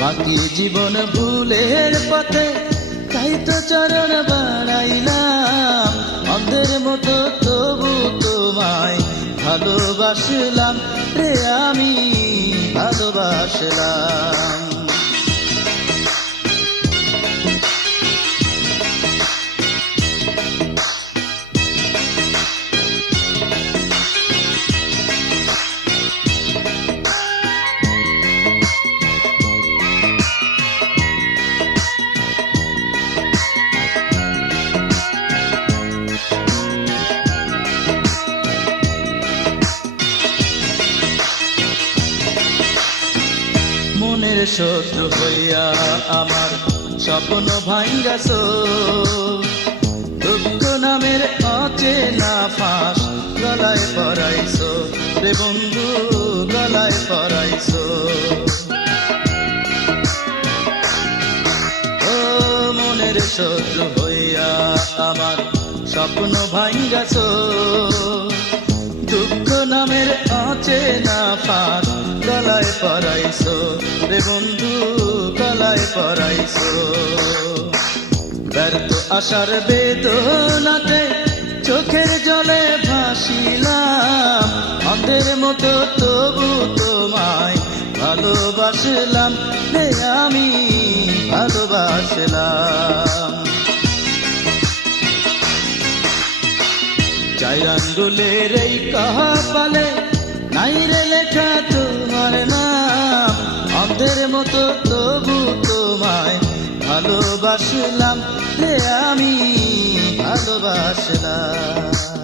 বাকি জীবন ভুলের পথে তাই তো চরণ বাড়াইলাম। অন্ধের মতো তবু তোমায় ভালোবাসলাম রে, আমি ভালোবাসলাম। মনের শত্রু হইয়া আমার স্বপ্ন ভাঙ্গাছো, দুঃখ নামের অচেনা ফাঁস গলায় পরাইছো রে বন্ধু, গলায় পরাইছো। ও মনের শত্রু হইয়া আমার স্বপ্ন ভাঙ্গাছো, দুঃখ নামের অচেনা ফাঁস গলায় পরাইছো রে বন্ধু, গলায় পরাইছো। ব্যর্থ আশার বেদনাতে চোখের জলে ভাসিলাম, অন্ধের মতো তবু তোমায় ভালোবাসলাম রে, আমি ভালোবাসলাম। চার আঙ্গুলের এই কপালে নাই রে লেখা তোমার নাম, অন্ধের মতো তবু তোমায় ভালোবাসলাম রে, আমি ভালোবাসলাম।